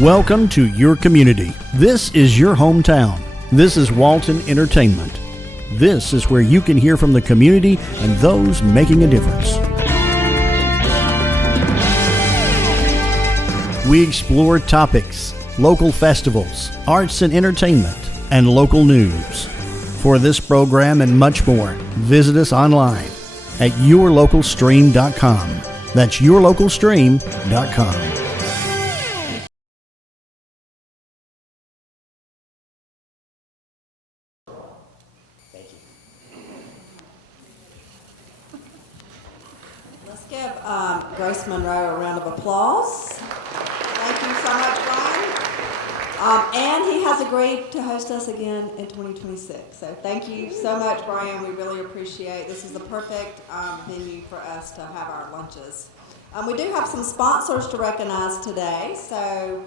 Welcome to your community. This is your hometown. This is Walton Entertainment. This is where you can hear from the community and those making a difference. We explore topics, local festivals, arts and entertainment, and local news. For this program and much more, visit us online at yourlocalstream.com. That's yourlocalstream.com. Let's give Grace Monroe a round of applause. Thank you so much, Brian. And he has agreed to host us again in 2026. So thank you so much, Brian. We really appreciate it. This is the perfect venue for us to have our lunches. We do have some sponsors to recognize today. So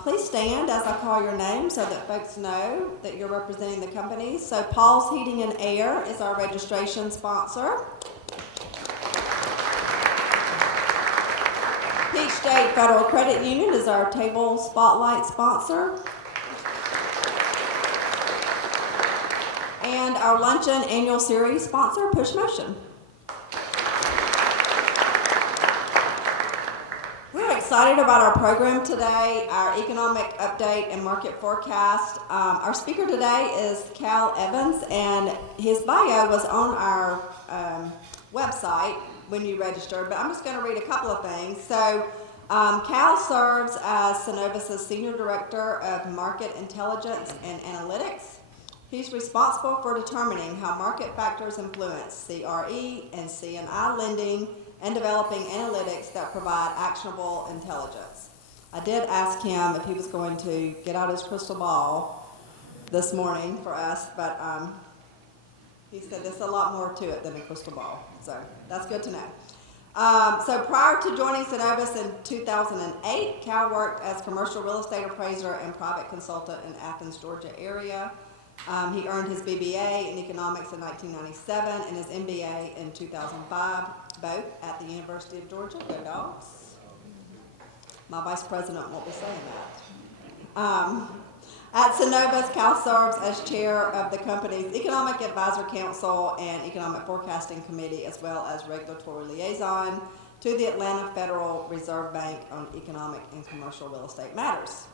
please stand as I call your name so that folks know that you're representing the companies. So Paul's Heating and Air is our registration sponsor. Peach State Federal Credit Union is our table spotlight sponsor. And our luncheon annual series sponsor, Push Motion. We're excited about our program today, our economic update and market forecast. Our speaker today is Cal Evans, and his bio was on our website when you registered, but I'm just going to read a couple of things. So Cal serves as Synovus' Senior Director of Market Intelligence and Analytics. He's responsible for determining how market factors influence CRE and C&I lending and developing analytics that provide actionable intelligence. I did ask him if he was going to get out his crystal ball this morning for us, but he said there's a lot more to it than a crystal ball, so that's good to know. So prior to joining Synovus in 2008, Cal worked as commercial real estate appraiser and private consultant in Athens, Georgia area. He earned his BBA in economics in 1997 and his MBA in 2005, both at the University of Georgia. Go Dogs. My vice president won't be saying that. At Synovus, Cal serves as chair of the company's Economic Advisor Council and Economic Forecasting Committee, as well as regulatory liaison to the Atlanta Federal Reserve Bank on economic and commercial real estate matters.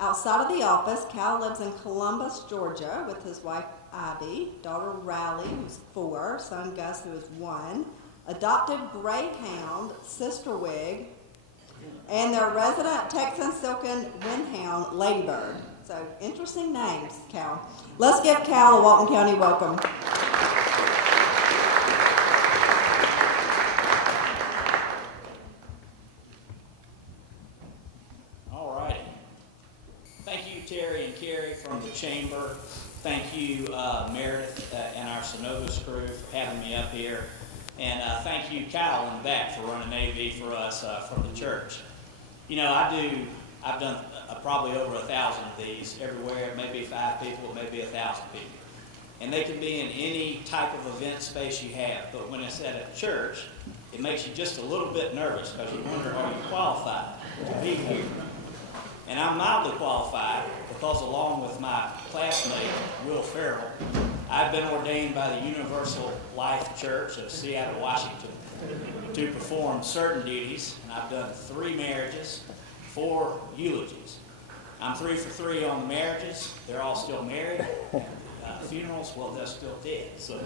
Outside of the office, Cal lives in Columbus, Georgia, with his wife Ivy, daughter Riley, who's 4, son Gus, who is 1, adopted greyhound, Sister Wig, and their resident Texan Silken Windhound, Ladybird. So, interesting names, Cal. Let's give Cal a Walton County welcome. All righty. Thank you, Terry and Carrie from the Chamber. Thank you, Meredith and our Synovus crew for having me up here. And thank you, Cal, in the back for running AV for us from the church. You know, I've done probably over 1,000 of these everywhere. It may be 5 people, it may be 1,000 people. And they can be in any type of event space you have. But when it's at a church, it makes you just a little bit nervous because you wonder, are you qualified to be here? And I'm mildly qualified because along with my classmate, Will Farrell, I've been ordained by the Universal Life Church of Seattle, Washington to perform certain duties. And I've done 3 marriages, 4 eulogies. I'm 3 for 3 on the marriages. They're all still married. Funerals, well, they're still dead. So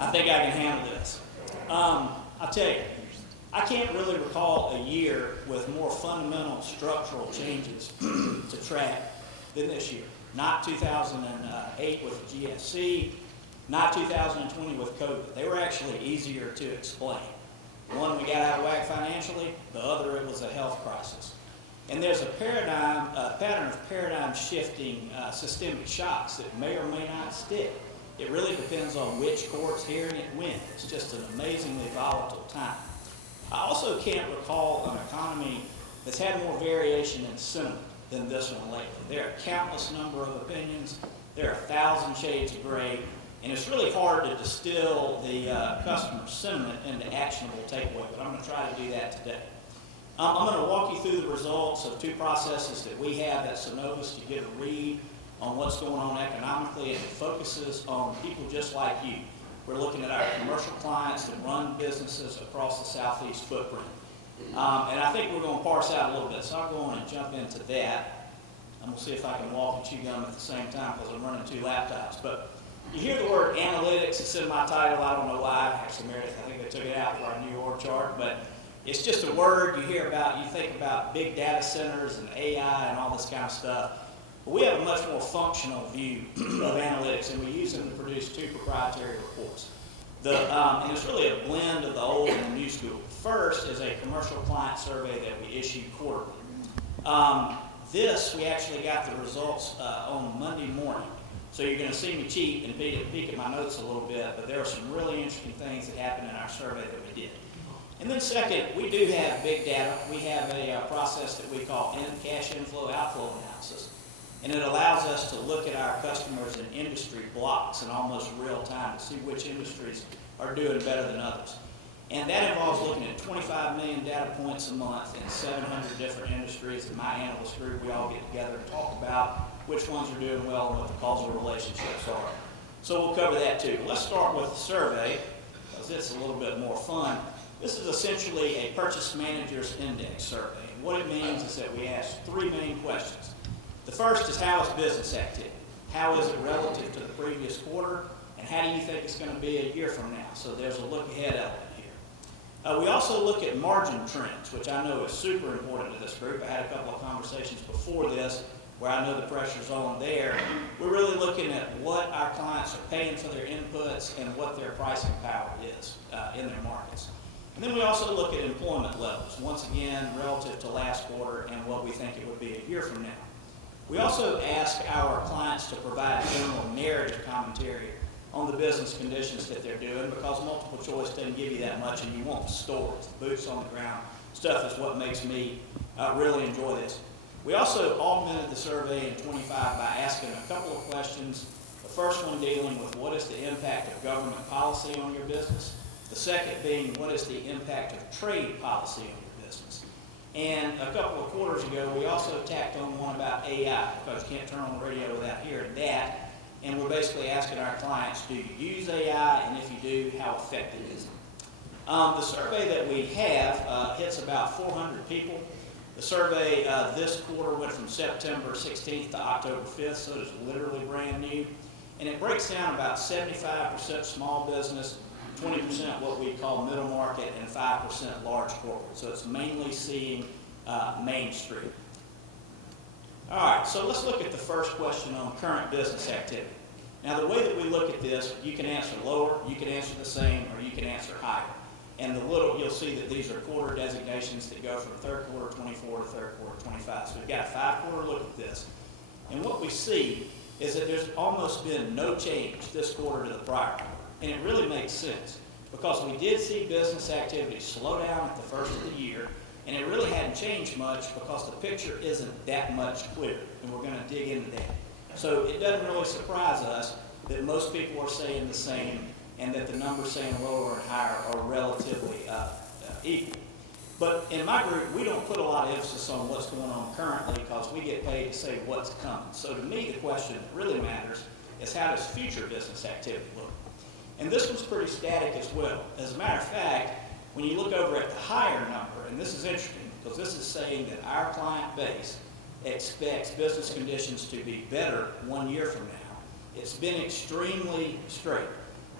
I think I can handle this. I'll tell you, I can't really recall a year with more fundamental structural changes to track than this year. Not 2008 with the GFC, not 2020 with COVID. They were actually easier to explain. One, we got out of whack financially. The other, it was a health crisis. And there's a pattern of paradigm shifting systemic shocks that may or may not stick. It really depends on which court's hearing it when. It's just an amazingly volatile time. I also can't recall an economy that's had more variation in sentiment than this one lately. There are a countless number of opinions. There are 1,000 shades of gray. And it's really hard to distill the customer sentiment into actionable takeaway, but I'm going to try to do that today. I'm going to walk you through the results of two processes that we have at Synovus to get a read on what's going on economically, and it focuses on people just like you. We're looking at our commercial clients that run businesses across the Southeast footprint. And I think we're going to parse out a little bit, so I'll go on and jump into that. I'm going to see if I can walk and chew gum at the same time because I'm running two laptops. But you hear the word analytics, it's in my title. I don't know why. Actually, Meredith, I think they took it out for our new org chart. But it's just a word you hear about. You think about big data centers and AI and all this kind of stuff. But we have a much more functional view of analytics, and we use them to produce two proprietary reports. And it's really a blend of the old and the new school. First is a commercial client survey that we issue quarterly. We actually got the results on Monday morning. So you're going to see me cheat and peek at my notes a little bit, but there are some really interesting things that happened in our survey that we did. And then second, we do have big data. We have a process that we call cash inflow outflow analysis. And it allows us to look at our customers in industry blocks in almost real time to see which industries are doing better than others. And that involves looking at 25 million data points a month in 700 different industries. And my analyst group, we all get together and talk about which ones are doing well and what the causal relationships are. So we'll cover that too. Let's start with the survey, because it's a little bit more fun. This is essentially a Purchase Managers Index survey. And what it means is that we ask three main questions. The first is, how is business activity? How is it relative to the previous quarter? And how do you think it's going to be a year from now? So there's a look ahead element here. We also look at margin trends, which I know is super important to this group. I had a couple of conversations before this where I know the pressure's on there. We're really looking at what our clients are paying for their inputs and what their pricing power is in their markets. And then we also look at employment levels, once again, relative to last quarter and what we think it would be a year from now. We also ask our clients to provide general narrative commentary on the business conditions that they're doing, because multiple choice doesn't give you that much, and you want the stories, the boots on the ground stuff is what makes me really enjoy this. We also augmented the survey in 25 by asking a couple of questions. The first one dealing with what is the impact of government policy on your business. The second being, what is the impact of trade policy on your business. And a couple of quarters ago, we also tacked on one about AI, because you can't turn on the radio without hearing that. And we're basically asking our clients, do you use AI? And if you do, how effective is it? The survey that we have hits about 400 people. The survey this quarter went from September 16th to October 5th, so it's literally brand new. And it breaks down about 75% small business, 20% what we call middle market, and 5% large corporate. So it's mainly seeing Main Street. All right, so let's look at the first question on current business activity. Now, the way that we look at this, you can answer lower, you can answer the same, or you can answer higher. And you'll see that these are quarter designations that go from third quarter 24 to third quarter 25. So we've got a 5-quarter look at this. And what we see is that there's almost been no change this quarter to the prior quarter. And it really makes sense, because we did see business activity slow down at the first of the year, and it really hadn't changed much because the picture isn't that much clearer, and we're going to dig into that. So it doesn't really surprise us that most people are saying the same, and that the numbers saying lower and higher are relatively equal. But in my group, we don't put a lot of emphasis on what's going on currently, because we get paid to say what's coming. So to me, the question that really matters is, how does future business activity look? And this was pretty static as well. As a matter of fact, when you look over at the higher number, and this is interesting because this is saying that our client base expects business conditions to be better 1 year from now. It's been extremely straight.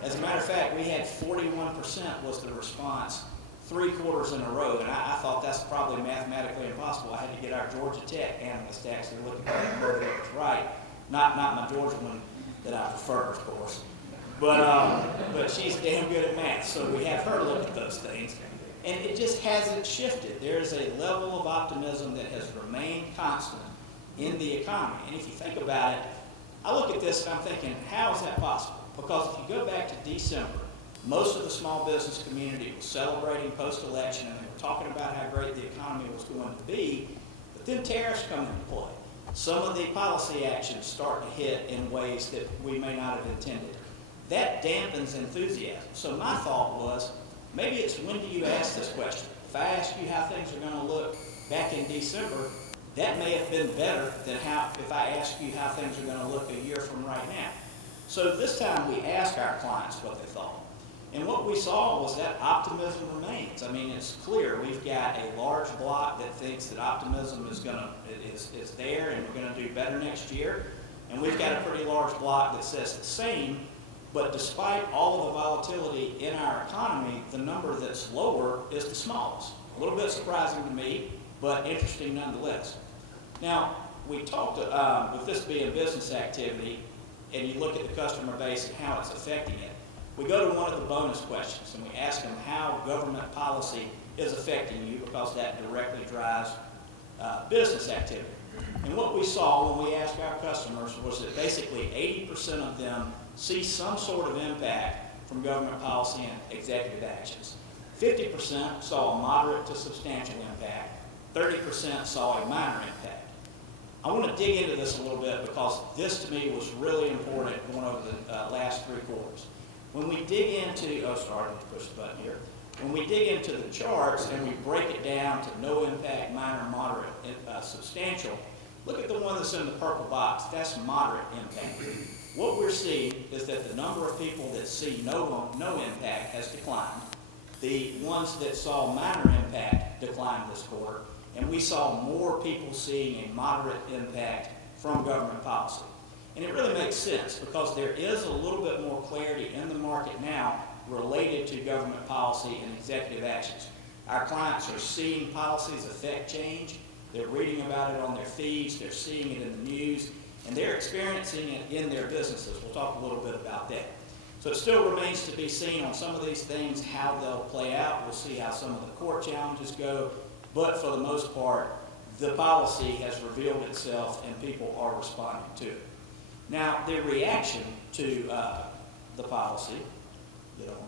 As a matter of fact, we had 41% was the response 3 quarters in a row, and I thought that's probably mathematically impossible. I had to get our Georgia Tech analyst to actually look at that and whether it was right. Not my Georgia one that I prefer, of course. But she's damn good at math, so we have her look at those things. And it just hasn't shifted. There is a level of optimism that has remained constant in the economy. And if you think about it, I look at this and I'm thinking, how is that possible? Because if you go back to December, most of the small business community was celebrating post-election, and they were talking about how great the economy was going to be, but then tariffs come into play. Some of the policy actions start to hit in ways that we may not have intended. That dampens enthusiasm. So my thought was, maybe it's, when do you ask this question? I ask you how things are going to look back in December, that may have been better than if I ask you how things are going to look a year from right now. So this time we asked our clients what they thought. And what we saw was that optimism remains. I mean, it's clear we've got a large block that thinks that optimism is there and we're going to do better next year. And we've got a pretty large block that says the same, but despite all of the volatility in our economy, the number that's lower is the smallest. A little bit surprising to me, but interesting nonetheless. Now, we talked, with this being business activity, and you look at the customer base and how it's affecting it, we go to one of the bonus questions and we ask them how government policy is affecting you, because that directly drives business activity. And what we saw when we asked our customers was that basically 80% of them see some sort of impact from government policy and executive actions. 50% saw a moderate to substantial impact. 30% saw a minor impact. I want to dig into this a little bit because this to me was really important going over the last 3 quarters. When we dig into, push the button here. When we dig into the charts and we break it down to no impact, minor, moderate, substantial, look at the one that's in the purple box. That's moderate impact. What we're seeing is that the number of people that see no impact has declined. The ones that saw minor impact declined this quarter, and we saw more people seeing a moderate impact from government policy. And it really makes sense because there is a little bit more clarity in the market now related to government policy and executive actions. Our clients are seeing policies affect change. They're reading about it on their feeds. They're seeing it in the news. And they're experiencing it in their businesses. We'll talk a little bit about that. So it still remains to be seen on some of these things how they'll play out. We'll see how some of the court challenges go. But for the most part, the policy has revealed itself and people are responding to it. Now, the reaction to the policy,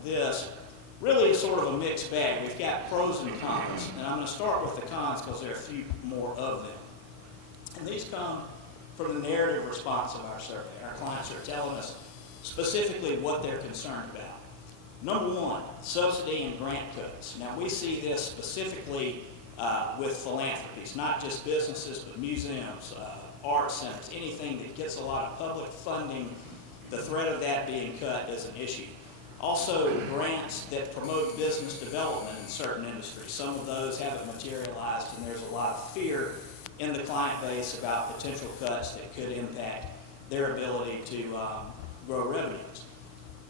this really is sort of a mixed bag. We've got pros and cons, and I'm going to start with the cons because there are a few more of them. And these come from the narrative response of our survey. Our clients are telling us specifically what they're concerned about. Number 1, subsidy and grant cuts. Now, we see this specifically with philanthropies, not just businesses, but museums, art centers, anything that gets a lot of public funding. The threat of that being cut is an issue. Also, grants that promote business development in certain industries. Some of those haven't materialized, and there's a lot of fear in the client base about potential cuts that could impact their ability to grow revenues.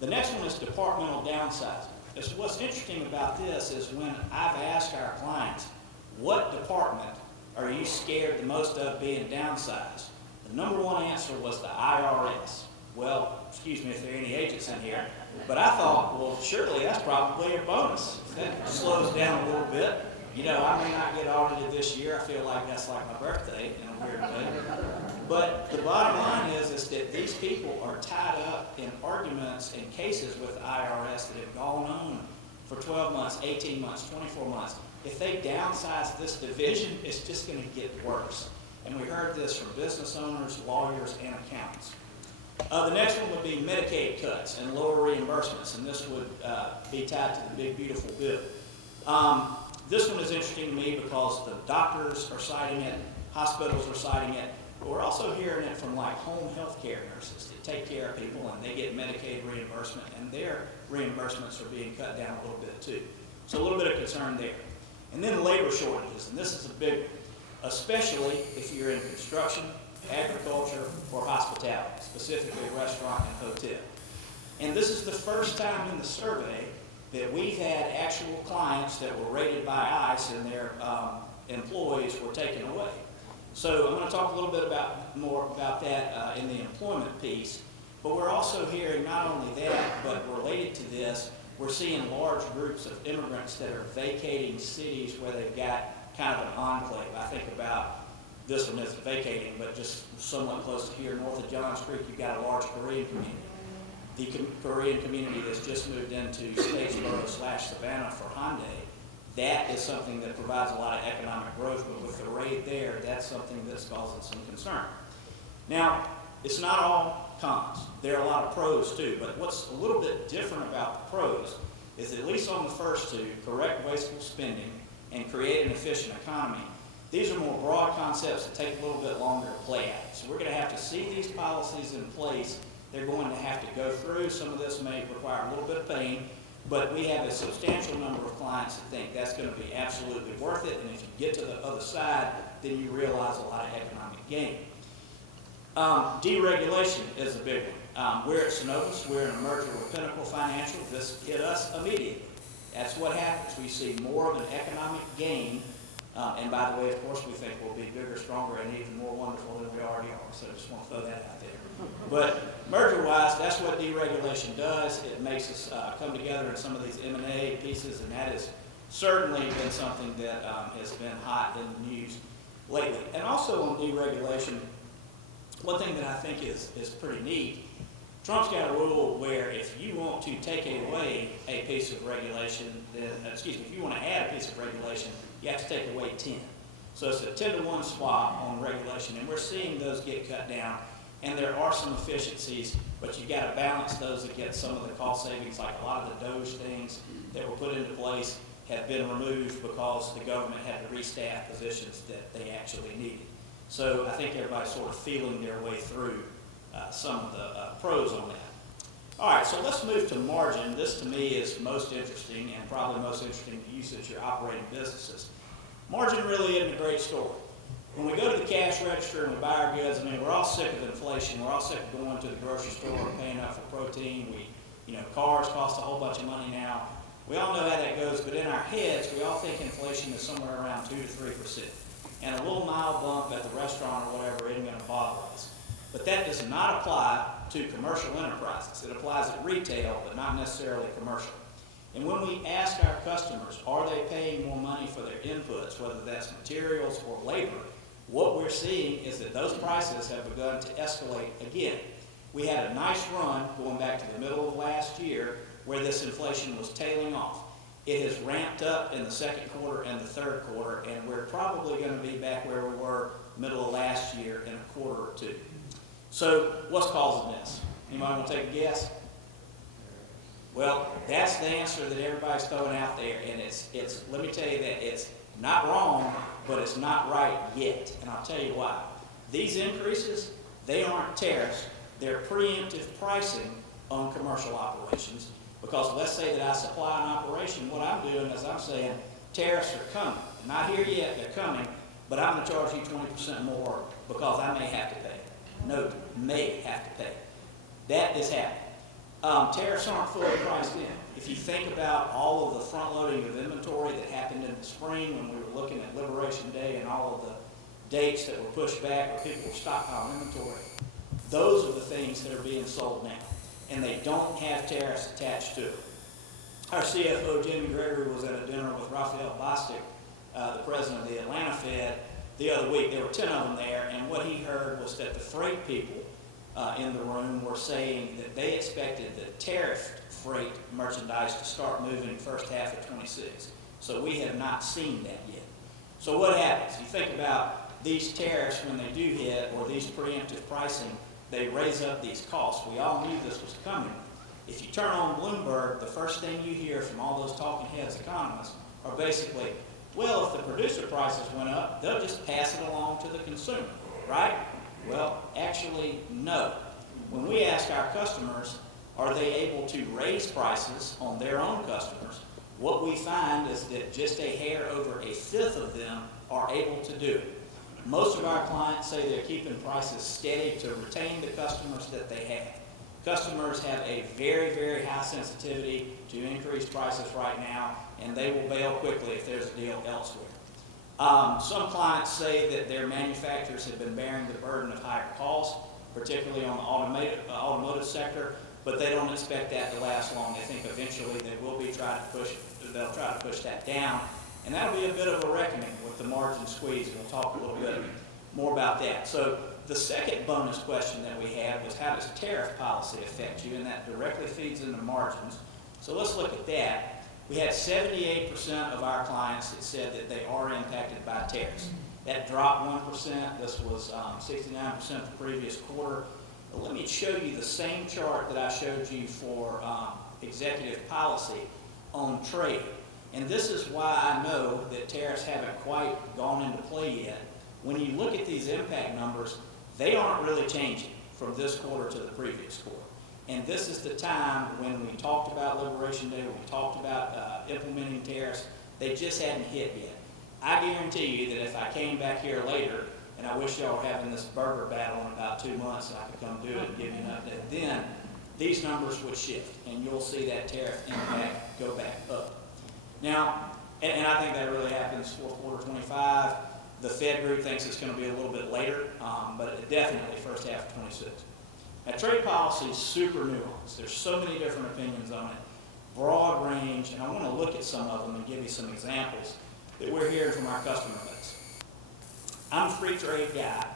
The next one is departmental downsizing. What's interesting about this is when I've asked our clients, what department are you scared the most of being downsized? The number 1 answer was the IRS. Well, excuse me if there are any agents in here, but I thought, well, surely that's probably a bonus. That slows down a little bit. I may not get audited this year. I feel like that's like my birthday in a weird way. But the bottom line is that these people are tied up in arguments and cases with the IRS that have gone on for 12 months, 18 months, 24 months. If they downsize this division, it's just going to get worse. And we heard this from business owners, lawyers, and accountants. The next one would be Medicaid cuts and lower reimbursements, and this would be tied to the big, beautiful bill. This one is interesting to me because the doctors are citing it, hospitals are citing it, but we're also hearing it from like home health care nurses that take care of people and they get Medicaid reimbursement, and their reimbursements are being cut down a little bit too. So a little bit of concern there. And then labor shortages, and this is a big one, especially if you're in construction, agriculture, or hospitality, specifically restaurant and hotel. And this is the first time in the survey that we've had actual clients that were rated by ICE and their employees were taken away. So I'm going to talk a little bit more about that in the employment piece, but we're also hearing not only that, but related to this, we're seeing large groups of immigrants that are vacating cities where they've got kind of an enclave. I think about this one isn't vacating, but just somewhat close to here, north of Johns Creek, you've got a large Korean community. The Korean community that's just moved into Statesboro/Savannah for Hyundai, that is something that provides a lot of economic growth, but with the raid there, that's something that's causing some concern. Now, it's not all cons. There are a lot of pros too, but what's a little bit different about the pros is that at least on the first two, correct wasteful spending and create an efficient economy. These are more broad concepts that take a little bit longer to play out. So we're going to have to see these policies in place. They're going to have to go through. Some of this may require a little bit of pain, but we have a substantial number of clients that think that's going to be absolutely worth it, and if you get to the other side, then you realize a lot of economic gain. Deregulation is a big one. We're at Synovus. We're in a merger with Pinnacle Financial. This hit us immediately. That's what happens. We see more of an economic gain. And by the way, of course, we think we'll be bigger, stronger, and even more wonderful than we already are. So just want to throw that out there. But merger-wise, that's what deregulation does. It makes us come together in some of these M&A pieces, and that has certainly been something that has been hot in the news lately. And also on deregulation, one thing that I think is pretty neat, Trump's got a rule where if you want to take away a piece of regulation, then, if you want to add a piece of regulation, you have to take away 10. So it's a 10-to-1 swap on regulation, and we're seeing those get cut down. And there are some efficiencies, but you've got to balance those against some of the cost savings, like a lot of the DOGE things that were put into place have been removed because the government had to restaff positions that they actually needed. So I think everybody's sort of feeling their way through some of the pros on that. All right, so let's move to margin. This to me is most interesting, and probably most interesting to you since you're operating businesses. Margin really isn't a great story. When we go to the cash register and we buy our goods, I mean, we're all sick of inflation. We're all sick of going to the grocery store and paying up for protein. Cars cost a whole bunch of money now. We all know how that goes, but in our heads, we all think inflation is somewhere around 2 to 3%. And a little mild bump at the restaurant or whatever isn't going to bother us. But that does not apply to commercial enterprises. It applies at retail, but not necessarily commercial. And when we ask our customers, are they paying more money for their inputs, whether that's materials or labor, what we're seeing is that those prices have begun to escalate again. We had a nice run going back to the middle of last year where this inflation was tailing off. It has ramped up in the second quarter and the third quarter, and we're probably going to be back where we were middle of last year in a quarter or two. So what's causing this? Anybody want to take a guess? Well, that's the answer that everybody's throwing out there, and it's let me tell you that it's not wrong, but it's not right yet, and I'll tell you why. These increases, they aren't tariffs, they're preemptive pricing on commercial operations, because let's say that I supply an operation, what I'm doing is I'm saying tariffs are coming. Not here yet, they're coming, but I'm going to charge you 20% more because I may have to pay. Note, may have to pay. That is happening. Tariffs aren't fully priced in. If you think about all of the front loading of inventory that happened in the spring when we were looking at Liberation Day and all of the dates that were pushed back where people were stockpiling inventory, those are the things that are being sold now, and they don't have tariffs attached to it. Our CFO, Jimmy Gregory, was at a dinner with Raphael Bostic, the president of the Atlanta Fed, the other week. There were 10 of them there, and what he heard was that the freight people in the room were saying that they expected the tariff freight merchandise to start moving first half of 26. So we have not seen that yet. So what happens? You think about these tariffs when they do hit, or these preemptive pricing, they raise up these costs. We all knew this was coming. If you turn on Bloomberg, the first thing you hear from all those talking heads economists are basically, well, if the producer prices went up, they'll just pass it along to the consumer, right? Well, actually, no. When we ask our customers, are they able to raise prices on their own customers, what we find is that just a hair over a fifth of them are able to do it. Most of our clients say they're keeping prices steady to retain the customers that they have. Customers have a very, very high sensitivity to increased prices right now, and they will bail quickly if there's a deal elsewhere. Some clients say that their manufacturers have been bearing the burden of higher costs, particularly on the automotive sector, but they don't expect that to last long. They think eventually they'll try to push that down, and that'll be a bit of a reckoning with the margin squeeze, and we'll talk a little bit more about that. So the second bonus question that we had was, how does tariff policy affect you? And that directly feeds into margins. So let's look at that. We had 78% of our clients that said that they are impacted by tariffs. That dropped 1%. This was 69% the previous quarter. But let me show you the same chart that I showed you for executive policy on trade. And this is why I know that tariffs haven't quite gone into play yet. When you look at these impact numbers, they aren't really changing from this quarter to the previous quarter. And this is the time when we talked about Liberation Day, when we talked about implementing tariffs, they just hadn't hit yet. I guarantee you that if I came back here later, and I wish y'all were having this burger battle in about 2 months and I could come do it and give you an update, then these numbers would shift and you'll see that tariff impact go back up. Now, and I think that really happens fourth quarter 25. The Fed group thinks it's going to be a little bit later, but definitely first half of 26. Now, trade policy is super nuanced. There's so many different opinions on it, broad range, and I want to look at some of them and give you some examples that we're hearing from our customer base. I'm a free trade guy.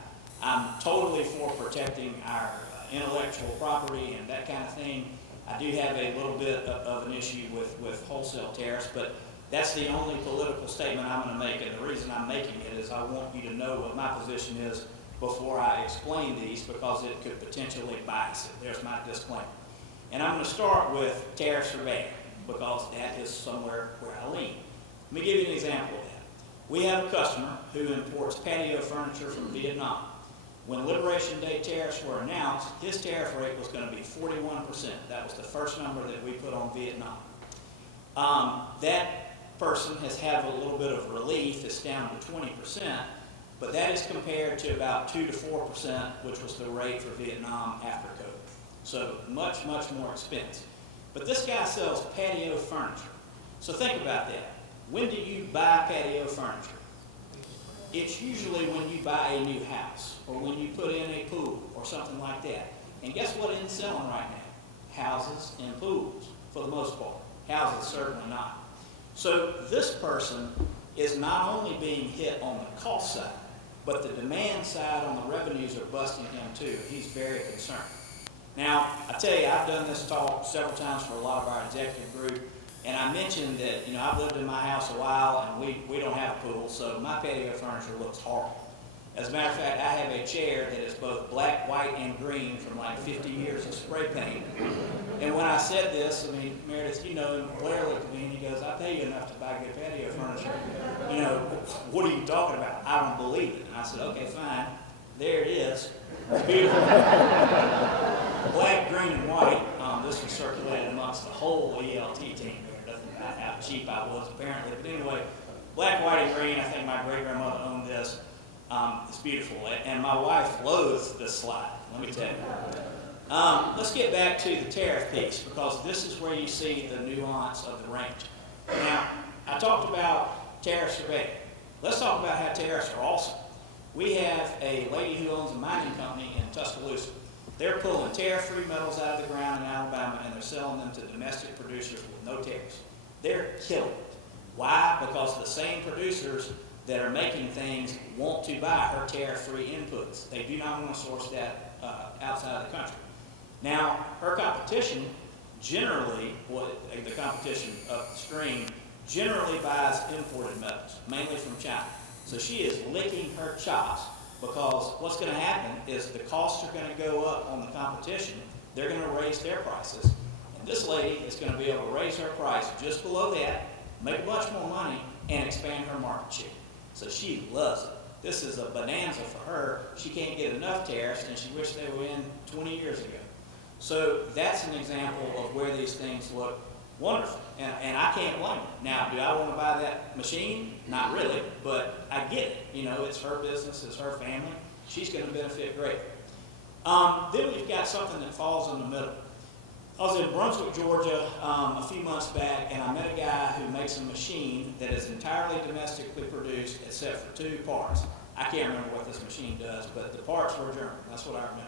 I'm totally for protecting our intellectual property and that kind of thing. I do have a little bit of an issue with wholesale tariffs, but that's the only political statement I'm going to make, and the reason I'm making it is I want you to know what my position is before I explain these, because it could potentially bias it. There's my disclaimer. And I'm going to start with tariffs are bad, because that is somewhere where I lean. Let me give you an example of that. We have a customer who imports patio furniture from Vietnam. When Liberation Day tariffs were announced, his tariff rate was going to be 41%. That was the first number that we put on Vietnam. That person has had a little bit of relief. It's down to 20%, but that is compared to about 2 to 4%, which was the rate for Vietnam after COVID. So much, much more expensive. But this guy sells patio furniture. So think about that. When do you buy patio furniture? It's usually when you buy a new house or when you put in a pool or something like that. And guess what isn't selling right now? Houses and pools, for the most part. Houses, certainly not. So this person is not only being hit on the cost side, but the demand side on the revenues are busting him too. He's very concerned. Now, I tell you, I've done this talk several times for a lot of our executive group. And I mentioned that, I've lived in my house a while and we don't have a pool, so my patio furniture looks horrible. As a matter of fact, I have a chair that is both black, white, and green from like 50 years of spray paint. And when I said this, Meredith, Blair looked at me and he goes, I pay you enough to buy good patio furniture. What are you talking about? I don't believe it. And I said, okay, fine. There it is. It's beautiful. Black, green, and white. This was circulated amongst the whole ELT team. About how cheap I was, apparently. But anyway, black, white, and green. I think my great-grandmother owned this. It's beautiful. And my wife loathes this slide, let me tell you. Let's get back to the tariff piece, because this is where you see the nuance of the range. Now, I talked about tariffs are bad. Let's talk about how tariffs are awesome. We have a lady who owns a mining company in Tuscaloosa. They're pulling tariff-free metals out of the ground in Alabama, and they're selling them to domestic producers with no tariffs. They're killing it. Why? Because the same producers that are making things want to buy her tariff-free inputs. They do not want to source that outside of the country. Now, her competition generally, the competition upstream, generally buys imported metals, mainly from China. So she is licking her chops, because what's going to happen is the costs are going to go up on the competition. They're going to raise their prices. And this lady is going to be able to raise her price just below that, make a bunch more money, and expand her market share. So she loves it. This is a bonanza for her. She can't get enough tariffs, and she wished they were in 20 years ago. So that's an example of where these things look wonderful. And I can't blame her. Now, do I want to buy that machine? Not really, but I get it. It's her business, it's her family. She's going to benefit greatly. Then we've got something that falls in the middle. I was in Brunswick, Georgia a few months back, and I met a guy who makes a machine that is entirely domestically produced except for 2 parts. I can't remember what this machine does, but the parts were German. That's what I remember.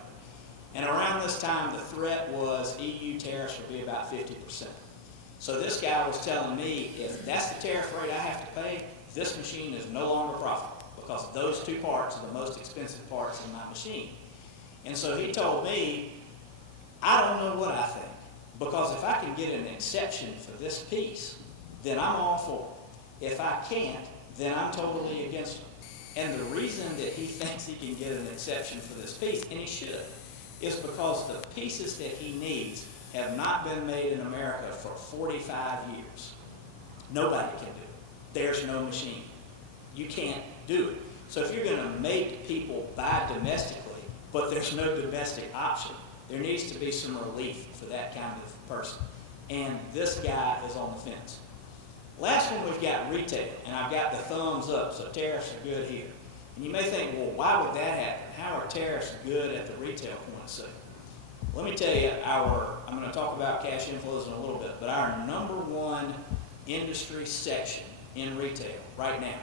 And around this time, the threat was EU tariffs would be about 50%. So this guy was telling me, if that's the tariff rate I have to pay, this machine is no longer profitable, because those 2 parts are the most expensive parts in my machine. And so he told me, I don't know what I think, because if I can get an exception for this piece, then I'm all for it. If I can't, then I'm totally against it. And the reason that he thinks he can get an exception for this piece, and he should, is because the pieces that he needs have not been made in America for 45 years. Nobody can do it. There's no machine. You can't do it. So if you're going to make people buy domestically, but there's no domestic option, there needs to be some relief for that kind of person. And this guy is on the fence. Last one, we've got retail, and I've got the thumbs up, so tariffs are good here. And you may think, well, why would that happen? How are tariffs good at the retail point of sale? Let me tell you, I'm going to talk about cash inflows in a little bit, but our number one industry section in retail right now,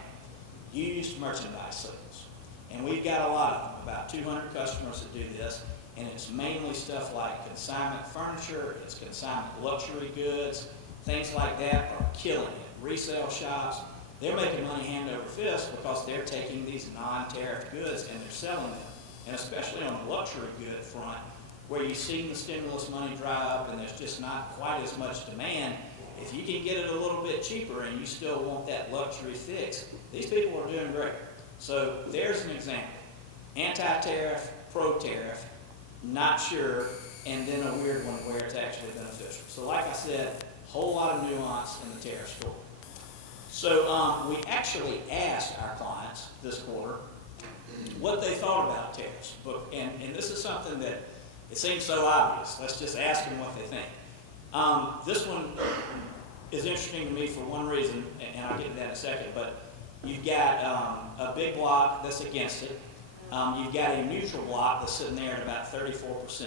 used merchandise sales. And we've got a lot of them, about 200 customers that do this, and it's mainly stuff like consignment furniture, it's consignment luxury goods, things like that are killing it. Resale shops, they're making money hand over fist because they're taking these non-tariff goods and they're selling them. And especially on the luxury good front, where you've seen the stimulus money dry up and there's just not quite as much demand, if you can get it a little bit cheaper and you still want that luxury fix, these people are doing great. So there's an example. Anti-tariff, pro-tariff, not sure, and then a weird one where it's actually beneficial. So like I said, a whole lot of nuance in the tariff story. So we actually asked our clients this quarter what they thought about tariffs. And this is something that it seems so obvious. Let's just ask them what they think. This one is interesting to me for one reason, and I'll get to that in a second, but you've got a big block that's against it. You've got a neutral block that's sitting there at about 34%.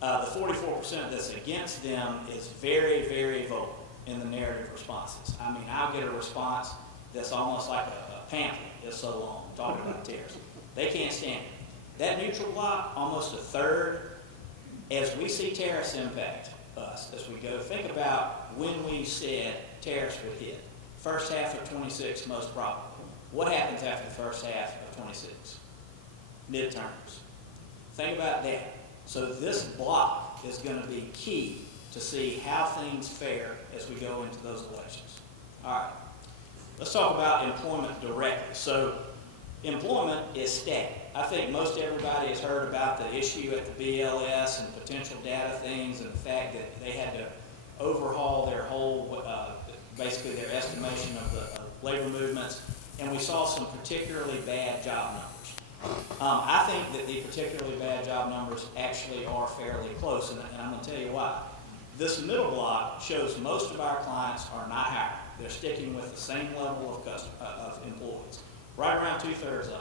The 44% that's against them is very, very vocal in the narrative responses. I mean, I'll get a response that's almost like a pamphlet. It's so long, talking about tariffs. They can't stand it. That neutral block, almost a third, as we see tariffs impact us, as we go, think about when we said tariffs would hit. First half of 26, most probably. What happens after the first half of 26? Midterms. Think about that. So this block is going to be key to see how things fare as we go into those elections. All right. Let's talk about employment directly. So employment is static. I think most everybody has heard about the issue at the BLS and potential data things and the fact that they had to overhaul their whole, basically their estimation of the labor movements, and we saw some particularly bad job numbers. I think that the particularly bad job numbers actually are fairly close, and I'm going to tell you why. This middle block shows most of our clients are not hiring. They're sticking with the same level of employees, right around 2/3 of them.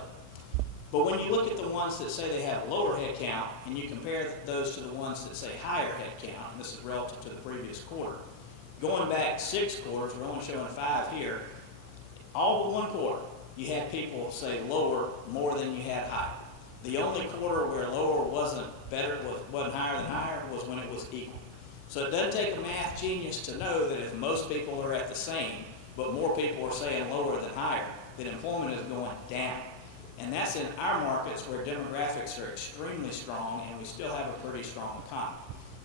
But when you look at the ones that say they have lower head count and you compare those to the ones that say higher head count, and this is relative to the previous quarter, going back 6 quarters, we're only showing 5 here, all but 1 quarter, you had people say lower more than you had higher. The only quarter where lower wasn't higher than higher was when it was equal. So it doesn't take a math genius to know that if most people are at the same, but more people are saying lower than higher, that employment is going down. And that's in our markets where demographics are extremely strong and we still have a pretty strong economy.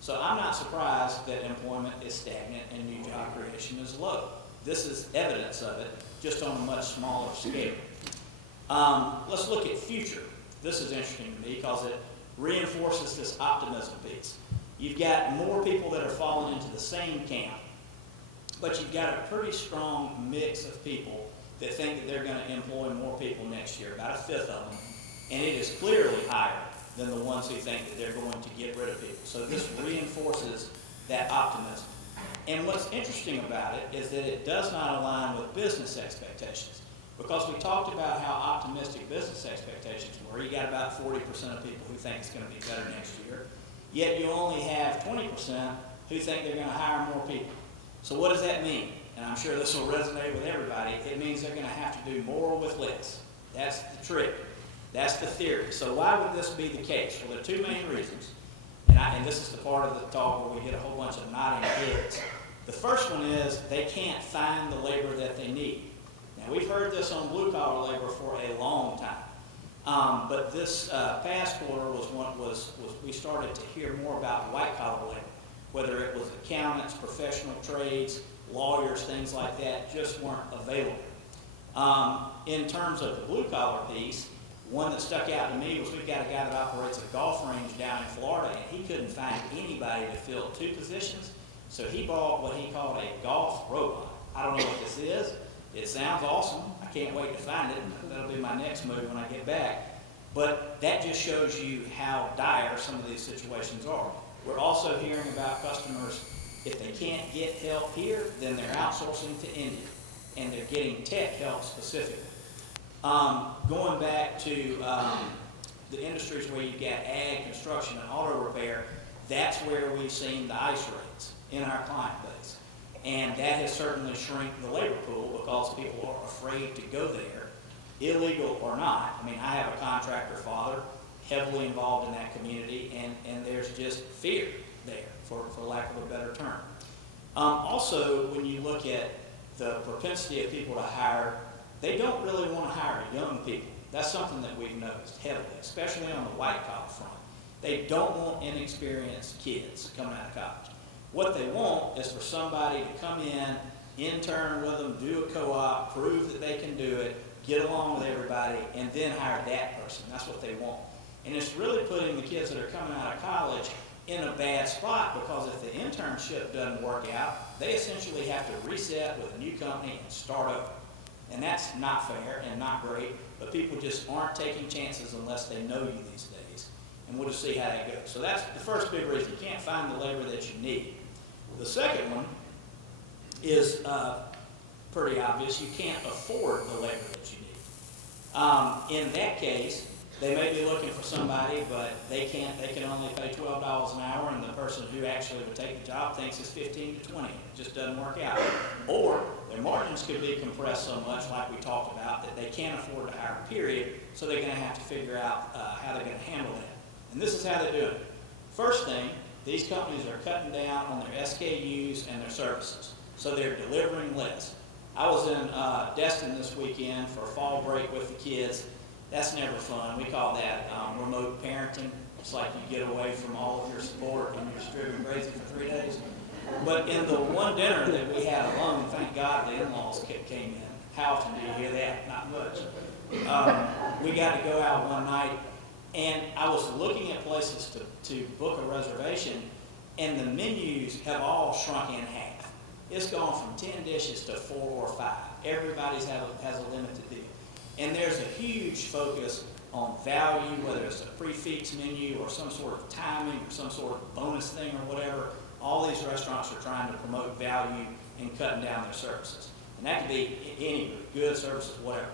So I'm not surprised that employment is stagnant and new job creation is low. This is evidence of it, just on a much smaller scale. Let's look at future. This is interesting to me because it reinforces this optimism piece. You've got more people that are falling into the same camp, but you've got a pretty strong mix of people that think that they're going to employ more people next year, about 1/5 of them, and it is clearly higher than the ones who think that they're going to get rid of people. So this reinforces that optimism. And what's interesting about it is that it does not align with business expectations, because we talked about how optimistic business expectations were. You got about 40% of people who think it's going to be better next year, yet you only have 20% who think they're going to hire more people. So what does that mean? And I'm sure this will resonate with everybody. It means they're going to have to do more with less. That's the trick. That's the theory. So why would this be the case? Well, there are 2 main reasons. And this is the part of the talk where we get a whole bunch of nodding heads. The first one is they can't find the labor that they need. Now, we've heard this on blue-collar labor for a long time. But this past quarter was we started to hear more about white-collar labor, whether it was accountants, professional trades, lawyers, things like that, just weren't available. In terms of the blue-collar piece, one that stuck out to me was we've got a guy that operates a golf range down in Florida, and he couldn't find anybody to fill 2 positions, so he bought what he called a golf robot. I don't know what this is. It sounds awesome. I can't wait to find it. That'll be my next move when I get back. But that just shows you how dire some of these situations are. We're also hearing about customers, if they can't get help here, then they're outsourcing to India, and they're getting tech help specifically. Going back to the industries where you got ag, construction, and auto repair, that's where we've seen the ICE rates in our client base. And that has certainly shrunk the labor pool because people are afraid to go there, illegal or not. I mean, I have a contractor father heavily involved in that community, and there's just fear there, for lack of a better term. Also, when you look at the propensity of people to hire, they don't really want to hire young people. That's something that we've noticed heavily, especially on the white-collar front. They don't want inexperienced kids coming out of college. What they want is for somebody to come in, intern with them, do a co-op, prove that they can do it, get along with everybody, and then hire that person. That's what they want. And it's really putting the kids that are coming out of college in a bad spot, because if the internship doesn't work out, they essentially have to reset with a new company and start over. And that's not fair and not great, but people just aren't taking chances unless they know you these days. And we'll just see how that goes. So that's the first big reason. You can't find the labor that you need. The second one is pretty obvious. You can't afford the labor that you need. In that case, they may be looking for somebody, but they can only pay $12 an hour, and the person who actually would take the job thinks it's 15 to 20. It just doesn't work out. Or their margins could be compressed so much, like we talked about, that they can't afford to hire, period, so they're going to have to figure out how they're going to handle that. And this is how they do it. First thing, these companies are cutting down on their SKUs and their services, so they're delivering less. I was in Destin this weekend for fall break with the kids. That's never fun. We call that remote parenting. It's like you get away from all of your support and you're just driven crazy for 3 days. But in the one dinner that we had alone, thank God the in-laws came in. How often do you hear that? Not much. We got to go out one night, and I was looking at places to book a reservation, and the menus have all shrunk in half. It's gone from 10 dishes to 4 or 5. Everybody's has a limited deal. And there's a huge focus on value, whether it's a prix menu or some sort of timing or some sort of bonus thing or whatever. All these restaurants are trying to promote value and cutting down their services. And that could be any good services, whatever.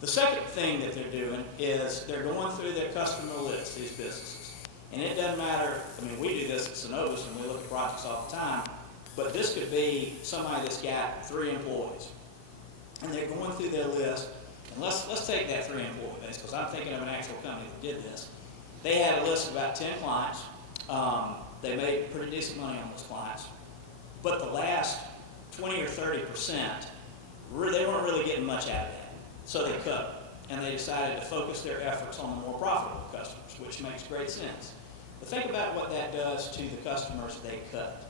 The second thing that they're doing is they're going through their customer list, these businesses. And it doesn't matter, I mean, we do this at Synovus and we look at projects all the time, but this could be somebody that's got 3 employees. And they're going through their list. And let's take that 3 employee base, because I'm thinking of an actual company that did this. They had a list of about 10 clients. They made pretty decent money on those clients. But the last 20 or 30%, they weren't really getting much out of that. So they cut, and they decided to focus their efforts on the more profitable customers, which makes great sense. But think about what that does to the customers they cut.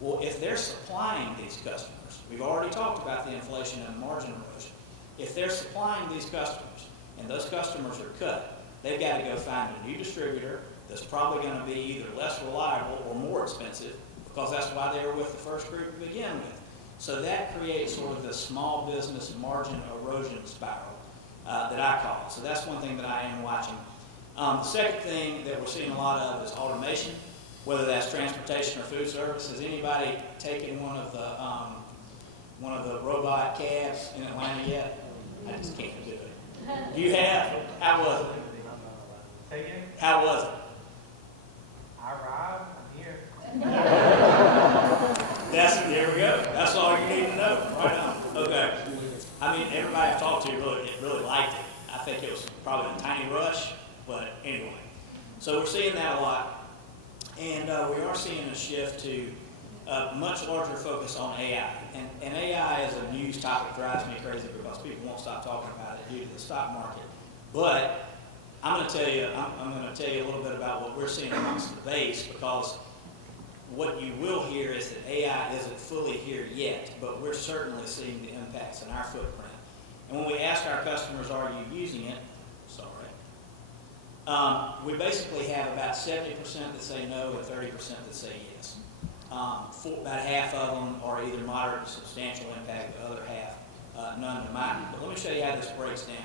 Well, if they're supplying these customers, we've already talked about the inflation and margin erosion. If they're supplying these customers and those customers are cut, they've got to go find a new distributor that's probably going to be either less reliable or more expensive, because that's why they were with the first group to begin with. So that creates sort of the small business margin erosion spiral that I call it. So that's one thing that I am watching. The second thing that we're seeing a lot of is automation, whether that's transportation or food service. Has anybody taken one of the robot cabs in Atlanta yet? I just can't do it. You have? How was it? Say again? How was it? I arrived, I'm here. There we go. That's all you need to know. Right on. Okay. I mean, everybody I've talked to really liked it. I think it was probably a tiny rush, but anyway. So we're seeing that a lot. And we are seeing a shift to a much larger focus on AI. And AI as a news topic drives me crazy because people won't stop talking about it due to the stock market. But I'm going to tell you a little bit about what we're seeing amongst the base, because what you will hear is that AI isn't fully here yet, but we're certainly seeing the impacts in our footprint. And when we ask our customers, are you using it? We basically have about 70% that say no and 30% that say yes. About half of them are either moderate to substantial impact, the other half none to minor. But let me show you how this breaks down.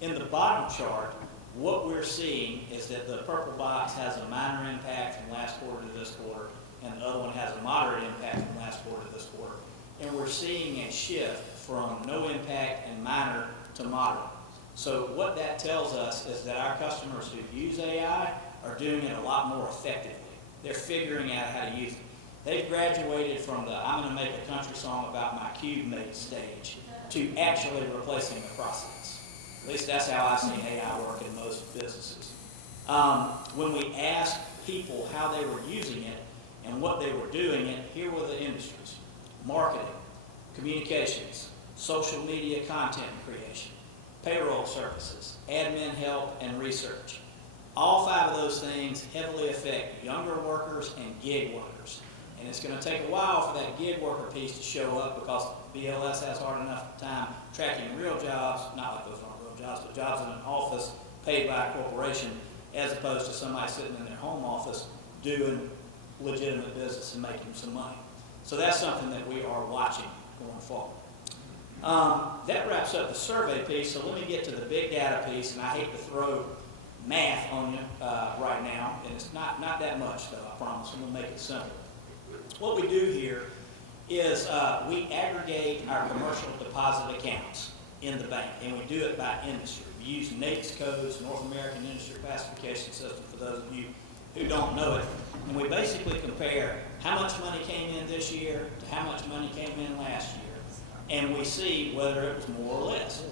In the bottom chart, what we're seeing is that the purple box has a minor impact from last quarter to this quarter, and the other one has a moderate impact from last quarter to this quarter. And we're seeing a shift from no impact and minor to moderate. So what that tells us is that our customers who use AI are doing it a lot more effectively. They're figuring out how to use it. They've graduated from the I'm going to make a country song about my cube mate stage to actually replacing the process. At least that's how I've seen AI work in most businesses. When we asked people how they were using it and what they were doing it, here were the industries: marketing, communications, social media content creation, payroll services, admin help, and research. All 5 of those things heavily affect younger workers and gig workers. And it's going to take a while for that gig worker piece to show up because BLS has hard enough time tracking real jobs, not like those aren't real jobs, but jobs in an office paid by a corporation, as opposed to somebody sitting in their home office doing legitimate business and making some money. So that's something that we are watching going forward. That wraps up the survey piece, so let me get to the big data piece, and I hate to throw math on you right now, and it's not that much though, I promise. I'm going to make it simple. What we do here is we aggregate our commercial deposit accounts in the bank, and we do it by industry. We use NAICS codes, North American Industry Classification System, for those of you who don't know it, and we basically compare how much money came in this year to how much money came in last year, and we see whether it was more or less.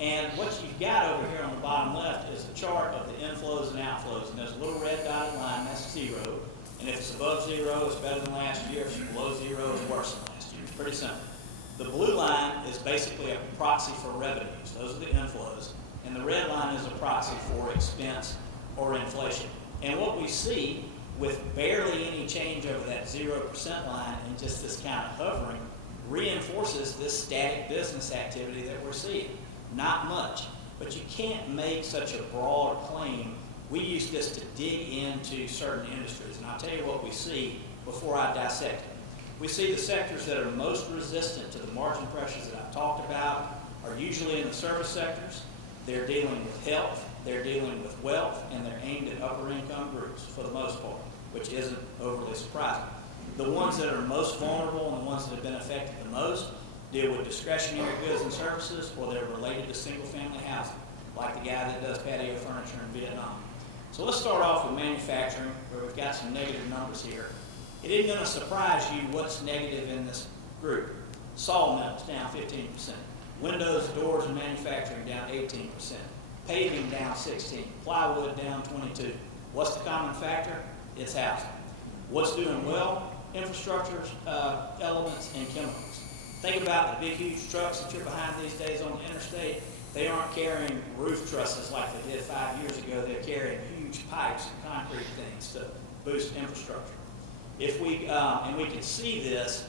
And what you've got over here on the bottom left is a chart of the inflows and outflows, and there's a little red dotted line, that's 0. And if it's above 0, it's better than last year. If it's below 0, it's worse than last year. It's pretty simple. The blue line is basically a proxy for revenues. Those are the inflows. And the red line is a proxy for expense or inflation. And what we see with barely any change over that 0% line and just this kind of hovering reinforces this static business activity that we're seeing. Not much. But you can't make such a broad claim. We use this to dig into certain industries, and I'll tell you what we see before I dissect it. We see the sectors that are most resistant to the margin pressures that I've talked about are usually in the service sectors. They're dealing with health, they're dealing with wealth, and they're aimed at upper income groups for the most part, which isn't overly surprising. The ones that are most vulnerable and the ones that have been affected the most deal with discretionary goods and services, or they're related to single-family housing, like the guy that does patio furniture in Vietnam. So let's start off with manufacturing, where we've got some negative numbers here. It isn't going to surprise you what's negative in this group. Sawmills down 15%. Windows, doors, and manufacturing down 18%. Paving down 16%. Plywood down 22%. What's the common factor? It's housing. What's doing well? Infrastructure, elements, and chemicals. Think about the big, huge trucks that you're behind these days on the interstate. They aren't carrying roof trusses like they did 5 years ago. They're carrying huge pipes and concrete things to boost infrastructure. If we and we can see this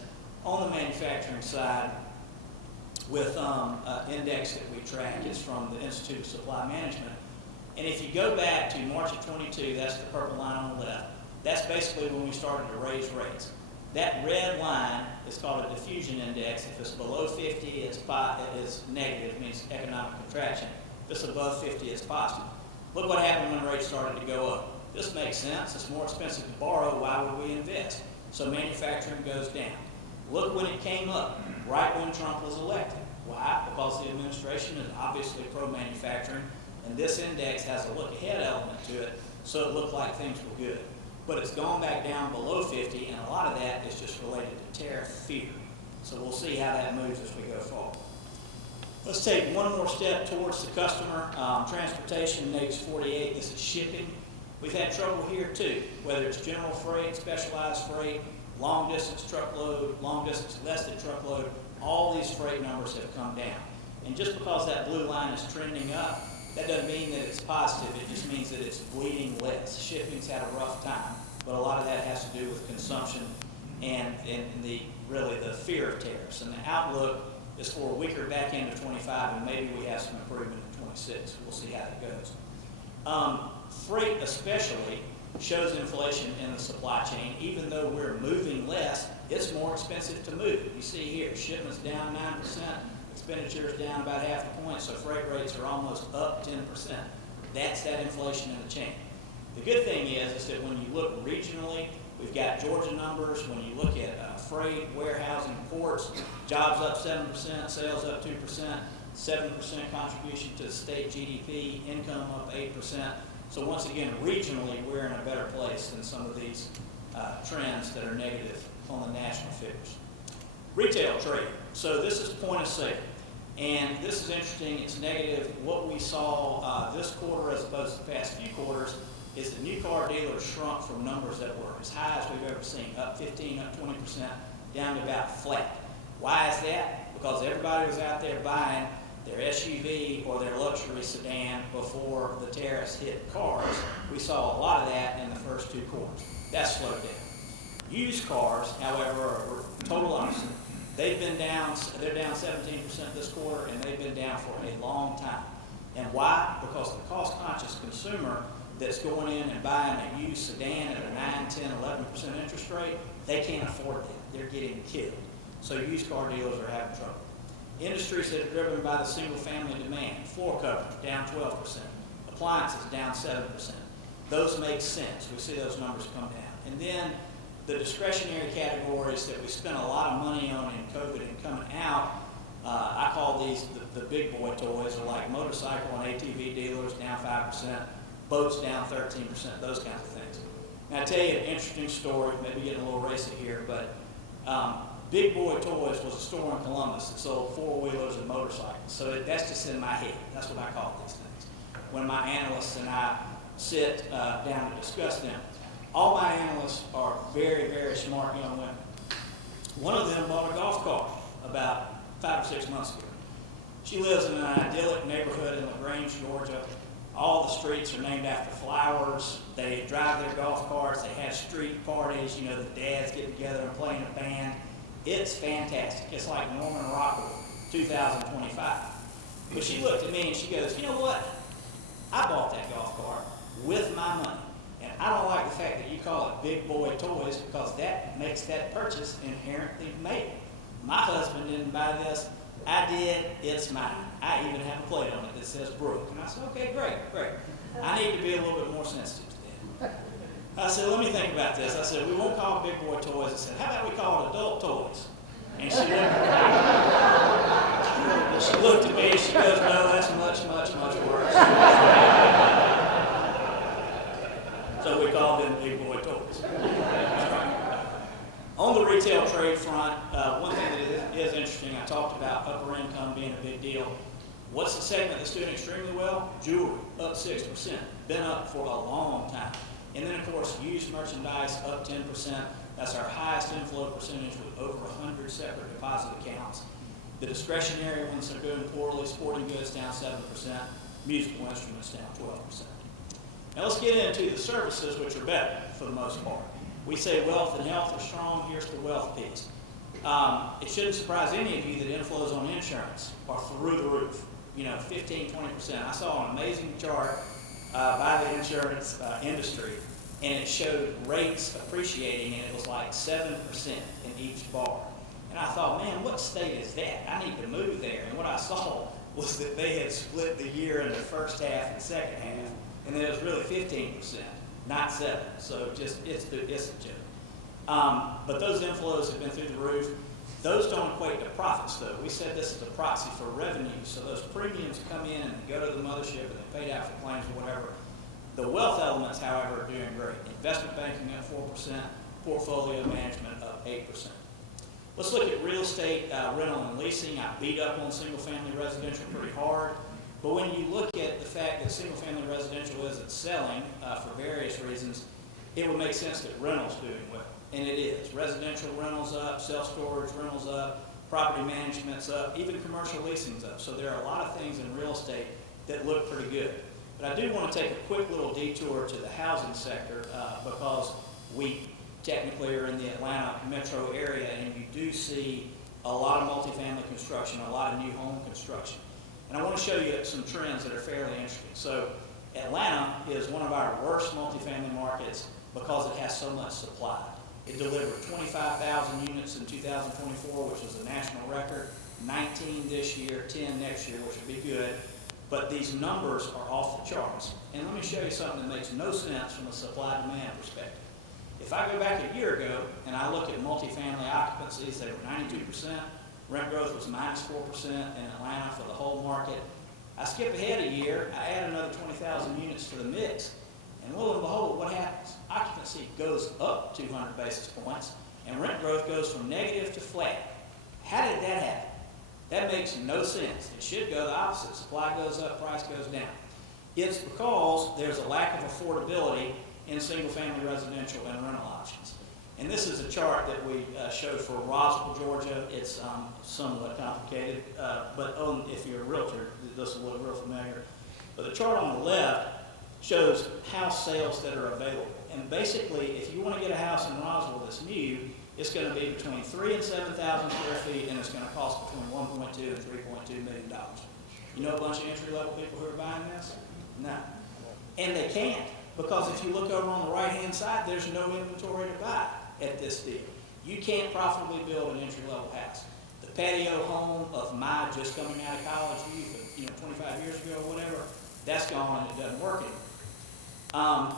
on the manufacturing side with index that we track is from the Institute of Supply Management. And if you go back to March of 22, that's the purple line on the left. That's basically when we started to raise rates. That red line is called a diffusion index. If it's below 50, it's negative, it means economic contraction. If it's above 50, it's positive. Look what happened when rates started to go up. This makes sense. It's more expensive to borrow. Why would we invest? So manufacturing goes down. Look when it came up, right when Trump was elected. Why? Because the administration is obviously pro-manufacturing, and this index has a look-ahead element to it, so it looked like things were good. But it's gone back down below 50, and a lot of that is just related to tariff fear. So we'll see how that moves as we go forward. Let's take one more step towards the customer. Transportation, NAICS 48, this is shipping. We've had trouble here too, whether it's general freight, specialized freight, long distance truckload, long distance vested truckload, all these freight numbers have come down. And just because that blue line is trending up, that doesn't mean that it's positive, it just means that it's bleeding less. Shipping's had a rough time, but a lot of that has to do with consumption and really the fear of tariffs. And the outlook is for a weaker back end of 25, and maybe we have some improvement in 26. We'll see how that goes. Freight especially shows inflation in the supply chain. Even though we're moving less, it's more expensive to move. You see here, shipments down 9%, expenditures down about half a point, so freight rates are almost up 10%. That's that inflation in the chain. The good thing is that when you look regionally, we've got Georgia numbers. When you look at freight, warehousing, ports, jobs up 7%, sales up 2%, 7% contribution to the state GDP, income up 8%. So once again, regionally, we're in a better place than some of these trends that are negative on the national figures. Retail trade. So this is point of sale. And this is interesting. It's negative. What we saw this quarter as opposed to the past few quarters is the new car dealers shrunk from numbers that were as high as we've ever seen, up 15, up 20%, down to about flat. Why is that? Because everybody was out there buying their SUV or their luxury sedan before the tariffs hit cars. We saw a lot of that in the first two quarters. That's slowed down. Used cars, however, are total opposite. They've been down, they're down 17% this quarter, and they've been down for a long time. And why? Because the cost-conscious consumer that's going in and buying a used sedan at a 9, 10, 11% interest rate, they can't afford that. They're getting killed. So used car dealers are having trouble. Industries that are driven by the single-family demand, floor coverings down 12%, appliances down 7%. Those make sense. We see those numbers come down. And then the discretionary categories that we spent a lot of money on in COVID and coming out, I call these the big boy toys, are like motorcycle and ATV dealers down 5%, boats down 13%, those kinds of things. Now, I tell you an interesting story, maybe getting a little racy here, but Big Boy Toys was a store in Columbus that sold four-wheelers and motorcycles. So that's just in my head. That's what I call these things. When my analysts and I sit down to discuss them, all my analysts are very, very smart young women. One of them bought a golf cart about 5 or 6 months ago. She lives in an idyllic neighborhood in LaGrange, Georgia. All the streets are named after flowers. They drive their golf carts. They have street parties. You know, the dads get together and play in a band. It's fantastic. It's like Norman Rockwell, 2025. But she looked at me and she goes, you know what? I bought that golf cart with my money. And I don't like the fact that you call it Big Boy Toys because that makes that purchase inherently male. My husband didn't buy this. I did. It's mine. I even have a plate on it that says Brooke. And I said, okay, great. I need to be a little bit more sensitive to that. I said, let me think about this. I said, we won't call it Big Boy Toys. I said, how about we call it Adult Toys? And she looked at me and she goes, no, that's much, much, much worse. So we called them Big Boy Toys. On the retail trade front, one thing that is interesting, I talked about upper income being a big deal. What's the segment that's doing extremely well? Jewelry, up 6%. Been up for a long time. And then, of course, used merchandise up 10%. That's our highest inflow percentage with over 100 separate deposit accounts. The discretionary ones are doing poorly. Sporting goods down 7%. Musical instruments down 12%. Now let's get into the services, which are better for the most part. We say wealth and health are strong. Here's the wealth piece. It shouldn't surprise any of you that inflows on insurance are through the roof. You know, 15, 20%. I saw an amazing chart by the insurance industry, and it showed rates appreciating, and it was like 7% in each bar. And I thought, man, what state is that? I need to move there. And what I saw was that they had split the year into first half and second half, and then it was really 15%, not 7%. So just it's a joke. But those inflows have been through the roof. Those don't equate to profits, though. We said this is a proxy for revenue. So those premiums come in and they go to the mothership and they paid out for claims or whatever. The wealth elements, however, are doing great. Investment banking up 4%, portfolio management up 8%. Let's look at real estate rental and leasing. I beat up on single-family residential pretty hard. But when you look at the fact that single-family residential isn't selling for various reasons, it would make sense that rental's doing well. And it is. Residential rentals up, self-storage rentals up, property management's up, even commercial leasing's up. So there are a lot of things in real estate that look pretty good. But I do want to take a quick little detour to the housing sector because we technically are in the Atlanta metro area, and you do see a lot of multifamily construction, a lot of new home construction. And I want to show you some trends that are fairly interesting. So Atlanta is one of our worst multifamily markets because it has so much supply. It delivered 25,000 units in 2024, which was a national record, 19 this year, 10 next year, which would be good. But these numbers are off the charts. And let me show you something that makes no sense from a supply-demand perspective. If I go back a year ago and I look at multifamily occupancies, they were 92%. Rent growth was -4% in Atlanta for the whole market. I skip ahead a year, I add another 20,000 units to the mix, and lo and behold, what happens? Occupancy goes up 200 basis points, and rent growth goes from negative to flat. How did that happen? That makes no sense. It should go the opposite. Supply goes up, price goes down. It's because there's a lack of affordability in single-family residential and rental options. And this is a chart that we showed for Roswell, Georgia. It's somewhat complicated, but if you're a realtor, this will look real familiar. But the chart on the left shows house sales that are available. And basically, if you want to get a house in Roswell that's new, it's going to be between 3,000 and 7,000 square feet, and it's going to cost between $1.2 and $3.2 million. You know a bunch of entry-level people who are buying this? No. And they can't, because if you look over on the right-hand side, there's no inventory to buy at this deal. You can't profitably build an entry-level house. The patio home of my just coming out of college youth, 25 years ago or whatever, that's gone and it doesn't work anymore.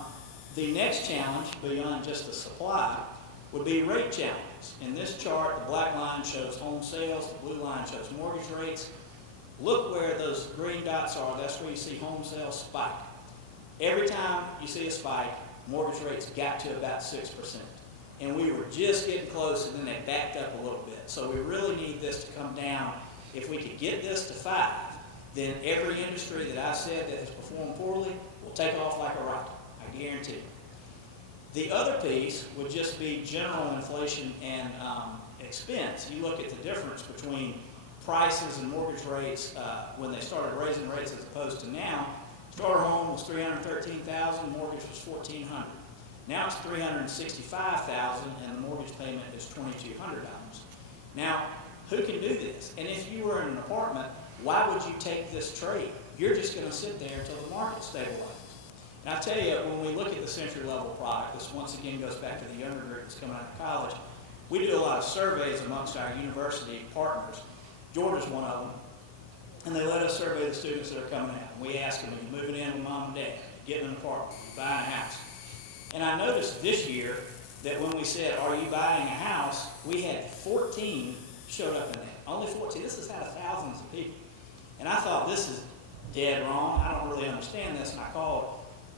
The next challenge, beyond just the supply, would be rate challenges. In this chart, the black line shows home sales, the blue line shows mortgage rates. Look where those green dots are, that's where you see home sales spike. Every time you see a spike, mortgage rates got to about 6%. And we were just getting close, and then they backed up a little bit. So we really need this to come down. If we could get this to 5, then every industry that I said that has performed poorly will take off like a rocket, I guarantee you. The other piece would just be general inflation and expense. You look at the difference between prices and mortgage rates when they started raising rates as opposed to now. Starter home was $313,000, mortgage was $1,400. Now it's $365,000, and the mortgage payment is $2,200. Now, who can do this? And if you were in an apartment, why would you take this trade? You're just going to sit there until the market stabilizes. And I tell you, when we look at this entry-level product, this once again goes back to the younger group that's coming out of college. We do a lot of surveys amongst our university partners. Georgia's one of them. And they let us survey the students that are coming out. And we ask them, are you moving in with mom and dad? Getting an apartment? Buying a house? And I noticed this year that when we said, are you buying a house, we had 14 showed up in that. Only 14. This is out of thousands of people. And I thought, this is dead wrong. I don't really understand this. And I called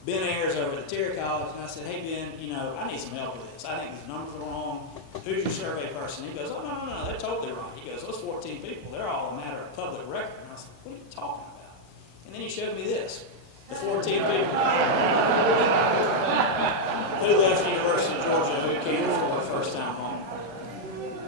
Ben Ayers over at Terry College, and I said, hey, Ben, I need some help with this. I think these numbers are wrong. Who's your survey person? He goes, oh, no, they're totally wrong. He goes, those 14 people, they're all a matter of public record. And I said, what are you talking about? And then he showed me this. The 14 people who left the University of Georgia who came for the first time home.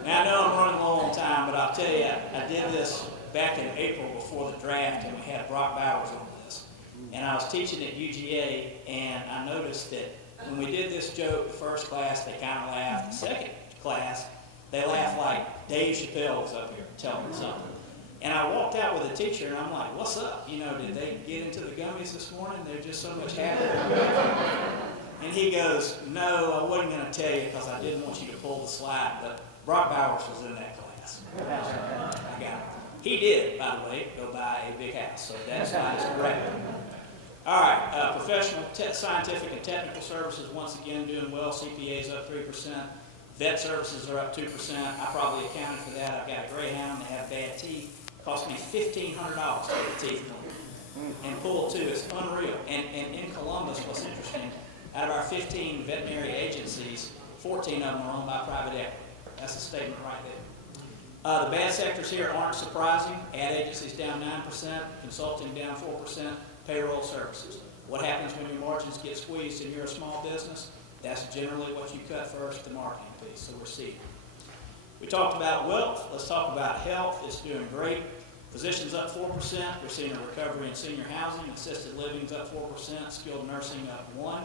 Now, I know I'm running low on time, but I'll tell you, I did this back in April before the draft, and we had Brock Bowers on this. And I was teaching at UGA, and I noticed that when we did this joke, the first class, they kind of laughed. The second class, they laughed like Dave Chappelle was up here telling something. And I walked out with a teacher, and I'm like, what's up? Did they get into the gummies this morning? They're just so much happier. And he goes, no, I wasn't going to tell you because I didn't want you to pull the slide, but Brock Bowers was in that class. I got it. He did, by the way, go buy a big house, so that slide is correct. All right, professional, scientific, and technical services, once again, doing well. CPA's up 3%. Vet services are up 2%. I probably accounted for that. I've got a greyhound. They have bad teeth. It cost me $1,500 to get the teeth pulled. And pulled, too. It's unreal. And in Columbus, what's interesting, out of our 15 veterinary agencies, 14 of them are owned by private equity. That's a statement right there. The bad sectors here aren't surprising. Ad agencies down 9%, consulting down 4%, payroll services. What happens when your margins get squeezed and you're a small business? That's generally what you cut first, the marketing piece, so we're seeing. We talked about wealth. Let's talk about health. It's doing great. Physicians up 4%. We're seeing a recovery in senior housing. Assisted living's up 4%. Skilled nursing up 1%.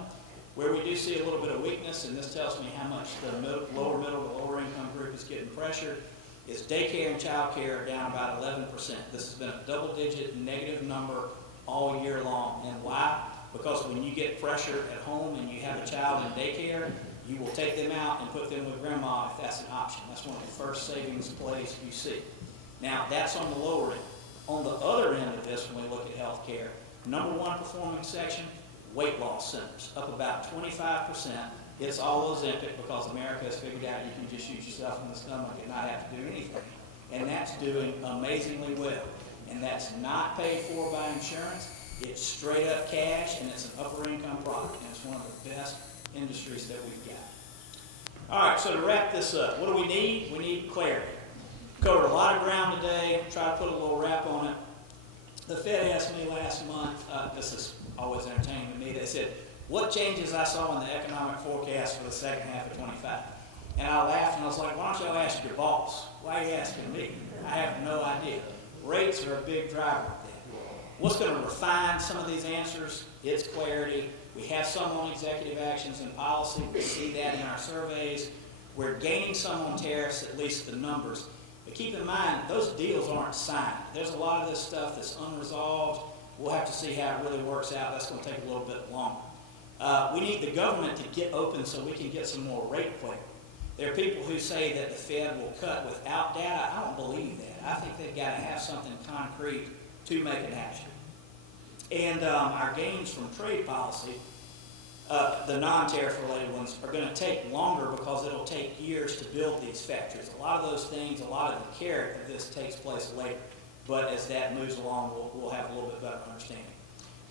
Where we do see a little bit of weakness, and this tells me how much the lower middle to lower income group is getting pressured, is daycare and child care are down about 11%. This has been a double-digit negative number all year long. And why? because when you get pressure at home and you have a child in daycare, you will take them out and put them with grandma if that's an option. That's one of the first savings plays you see. Now, that's on the lower end. On the other end of this, when we look at health care, number one performing section, weight loss centers, up about 25%. It's all Ozempic because America has figured out you can just shoot yourself in the stomach and not have to do anything. And that's doing amazingly well. And that's not paid for by insurance. It's straight up cash, and it's an upper income product, and it's one of the best industries that we've got. All right, so to wrap this up, what do we need? We need clarity. Covered a lot of ground today, try to put a little wrap on it. The Fed asked me last month, this is always entertaining to me, they said, what changes I saw in the economic forecast for the second half of 25? And I laughed and I was like, why don't y'all ask your boss? Why are you asking me? I have no idea. Rates are a big driver of that. What's going to refine some of these answers? It's clarity. We have some on executive actions and policy. We see that in our surveys. We're gaining some on tariffs, at least the numbers. But keep in mind, those deals aren't signed. There's a lot of this stuff that's unresolved. We'll have to see how it really works out. That's going to take a little bit longer. We need the government to get open so we can get some more rate clarity. There are people who say that the Fed will cut without data. I don't believe that. I think they've got to have something concrete to make it happen. And our gains from trade policy, the non-tariff related ones, are going to take longer because it'll take years to build these factories. A lot of those things, a lot of the carrot of this takes place later. But as that moves along, we'll have a little bit better understanding.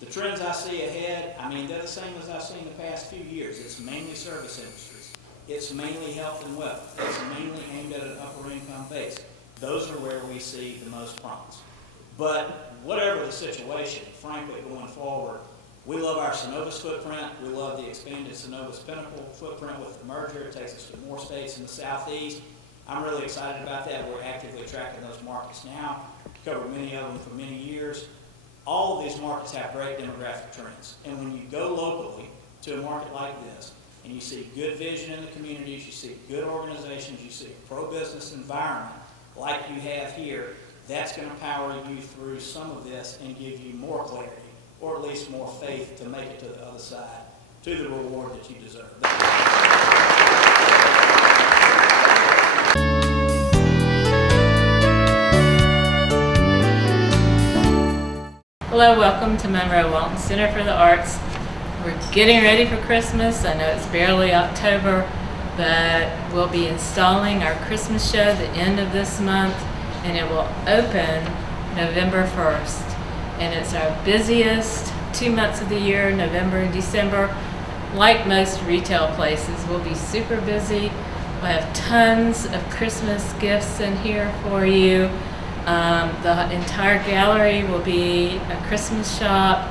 The trends I see ahead, I mean, they're the same as I've seen the past few years. It's mainly service industries. It's mainly health and wealth. It's mainly aimed at an upper income base. Those are where we see the most promise. But whatever the situation, frankly, going forward, we love our Synovus footprint. We love the expanded Synovus Pinnacle footprint with the merger. It takes us to more states in the Southeast. I'm really excited about that. We're actively tracking those markets now. Covered many of them for many years. All of these markets have great demographic trends. And when you go locally to a market like this, and you see good vision in the communities, you see good organizations, you see a pro-business environment like you have here, that's going to power you through some of this and give you more clarity, or at least more faith to make it to the other side, to the reward that you deserve. Hello, welcome to Monroe Walton Center for the Arts. We're getting ready for Christmas. I know it's barely October, but we'll be installing our Christmas show the end of this month, and it will open November 1st. And it's our busiest 2 months of the year, November and December. Like most retail places, we'll be super busy. We'll have tons of Christmas gifts in here for you. The entire gallery will be a Christmas shop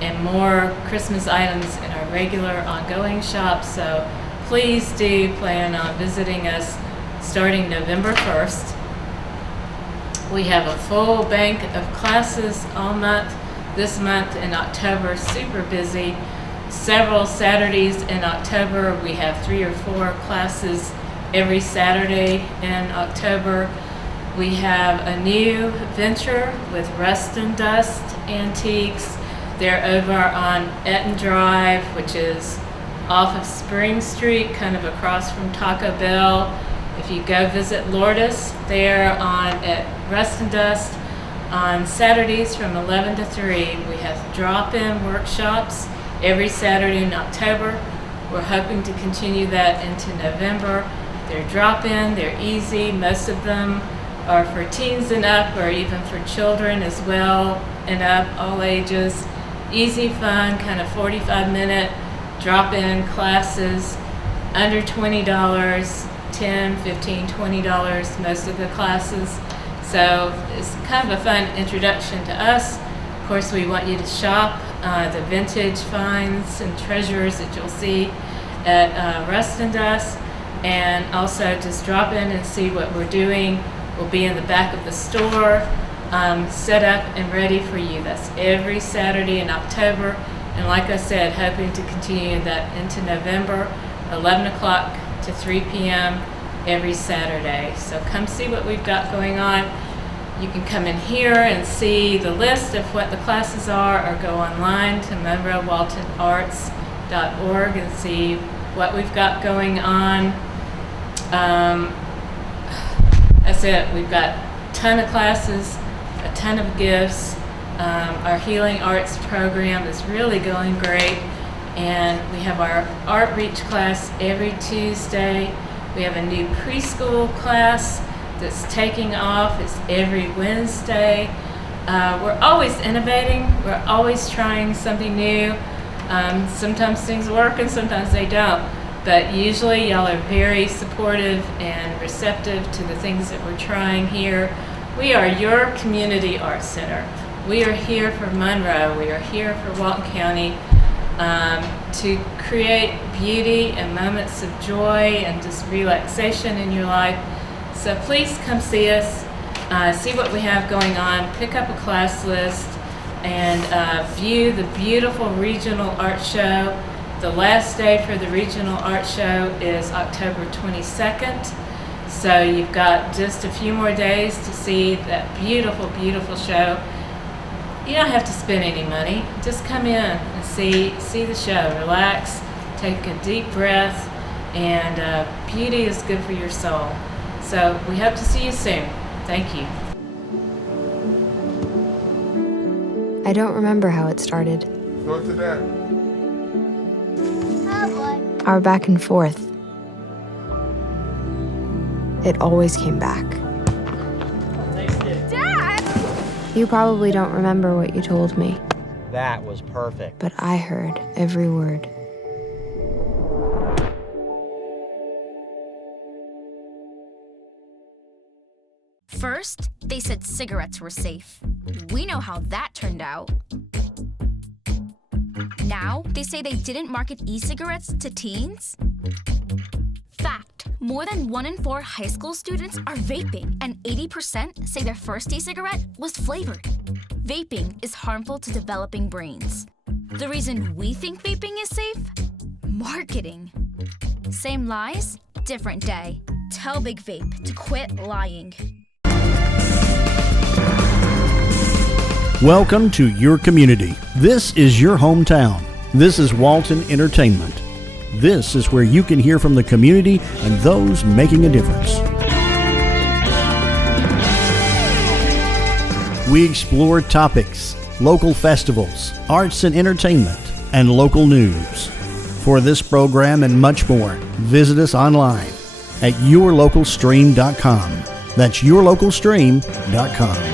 and more Christmas items in our regular ongoing shop. So please do plan on visiting us starting November 1st. We have a full bank of classes all month. This month in October, super busy. Several Saturdays in October, we have 3 or 4 classes every Saturday in October. We have a new venture with Rust and Dust Antiques. They're over on Etten Drive, which is off of Spring Street, kind of across from Taco Bell. If you go visit Lourdes, they're at Rust and Dust on Saturdays from 11 to 3. We have drop-in workshops every Saturday in October. We're hoping to continue that into November. They're drop-in, they're easy. Most of them are for teens and up, or even for children as well and up, all ages. Easy, fun, kind of 45-minute drop-in classes, under $20, $10, $15, $20, most of the classes. So it's kind of a fun introduction to us. Of course, we want you to shop the vintage finds and treasures that you'll see at Rust and Dust, and also just drop in and see what we're doing. We'll be in the back of the store, set up and ready for you. That's every Saturday in October. And like I said, hoping to continue that into November, 11 o'clock to 3 p.m. every Saturday. So come see what we've got going on. You can come in here and see the list of what the classes are, or go online to monroewaltonarts.org and see what we've got going on. That's it. We've got a ton of classes, a ton of gifts. Our Healing Arts program is really going great. And we have our Art Reach class every Tuesday. We have a new preschool class that's taking off. It's every Wednesday. We're always innovating. We're always trying something new. Sometimes things work and sometimes they don't. But usually y'all are very supportive and receptive to the things that we're trying here. We are your community arts center. We are here for Monroe. We are here for Walton County to create beauty and moments of joy and just relaxation in your life. So please come see us, see what we have going on, pick up a class list, and view the beautiful regional art show. The last day for the regional art show is October 22nd. So you've got just a few more days to see that beautiful, beautiful show. You don't have to spend any money. Just come in and see the show. Relax, take a deep breath, and beauty is good for your soul. So we hope to see you soon. Thank you. I don't remember how it started. Go to that. Our back and forth. It always came back. Dad! You probably don't remember what you told me, That was perfect. but I heard every word. First, they said cigarettes were safe. We know how that turned out. Now, they say they didn't market e-cigarettes to teens. Fact, more than 1 in 4 high school students are vaping, and 80% say their first e-cigarette was flavored. Vaping is harmful to developing brains. The reason we think vaping is safe? Marketing. Same lies, different day. Tell Big Vape to quit lying. Welcome to your community. This is your hometown. This is Walton Entertainment. This is where you can hear from the community and those making a difference. We explore topics, local festivals, arts and entertainment, and local news. For this program and much more, visit us online at yourlocalstream.com. That's yourlocalstream.com.